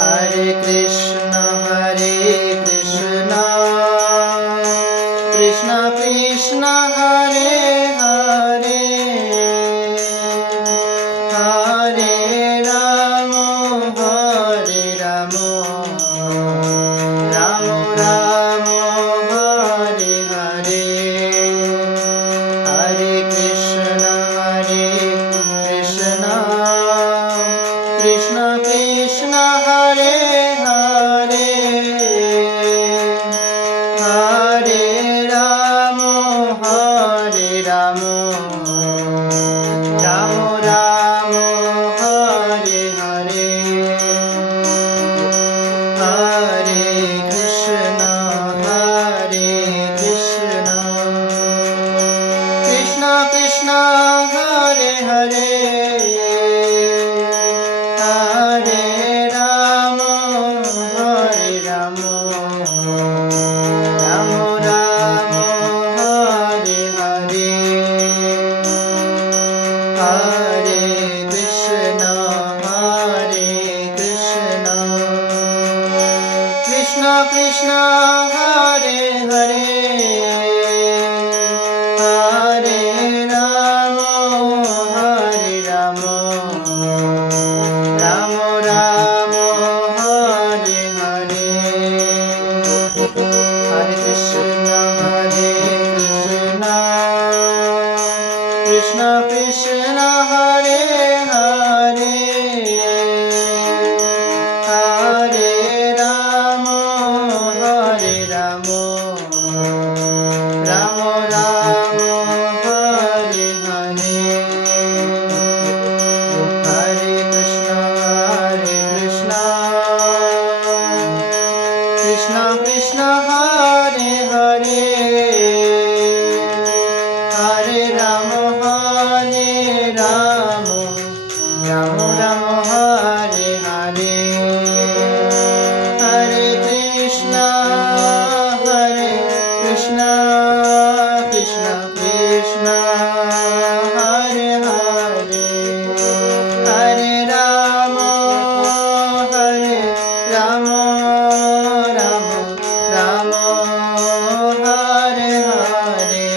हरे कृष्ण कृष्ण कृष्ण हरे हरे, हरे राम राम राम हरे हरे। हरे कृष्ण कृष्ण कृष्ण हरे हरे, हरे राम राम राम हरे हरे। हरे कृष्ण कृष्ण कृष्ण हरे हरे, हरे राम राम राम हरे हरे। हरे कृष्ण कृष्ण कृष्ण हरे हरे, हरे राम राम राम हरे हरे। हरे कृष्ण कृष्ण कृष्ण हरे हरे, हरे राम राम राम हरे हरे। हरे कृष्ण कृष्ण कृष्ण हरे हरे, हरे राम राम राम हरे हरे। हरे कृष्ण कृष्ण कृष्ण हरे हरे, हरे राम राम राम हरे हरे।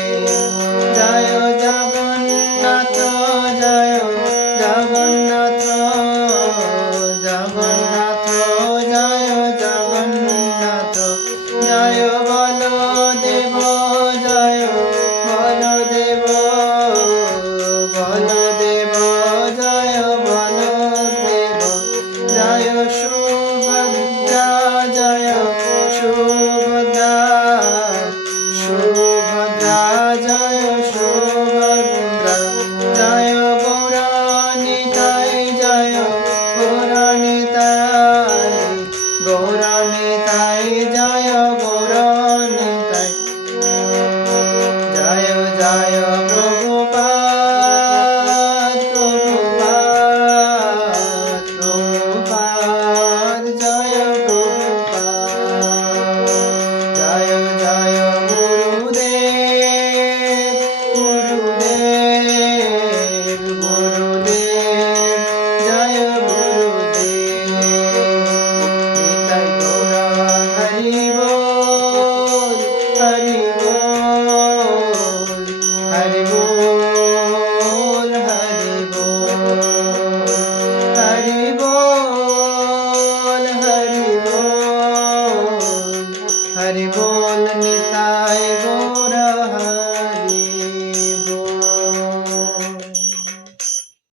जय जगन्नाथ जय जगन्नाथ जगन्नाथ जय जगन्नाथ। जय बलदेव जय बलदेव बलदेव जय बलदेव। जय सुभद्रा जय सुभद्रा सुभद्रा जय सुभद्रा। जय गौरानिताय जय गौरानिताय गौरानिताय जय गौरानिताय। जय जय प्रभुपाद प्रभुपाद जय प्रभुपाद। जय जय गुरुदेव जय गुरुदेव। निताय गौर हरि बोल हरि बोल हरि बोल हरि बोल हरि बोल हरि बोल हरि बोल।